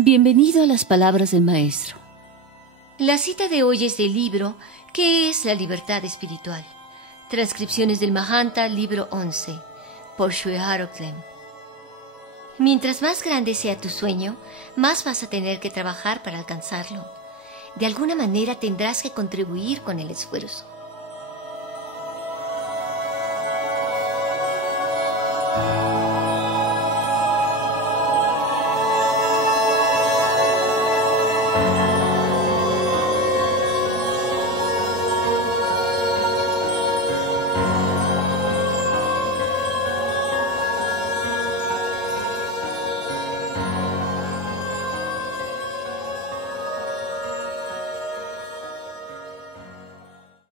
Bienvenido a las palabras del Maestro. La cita de hoy es del libro ¿Qué es la libertad espiritual? Transcripciones del Mahanta, libro 11, por Shueiharo Clem. Mientras más grande sea tu sueño, más vas a tener que trabajar para alcanzarlo. De alguna manera tendrás que contribuir con el esfuerzo.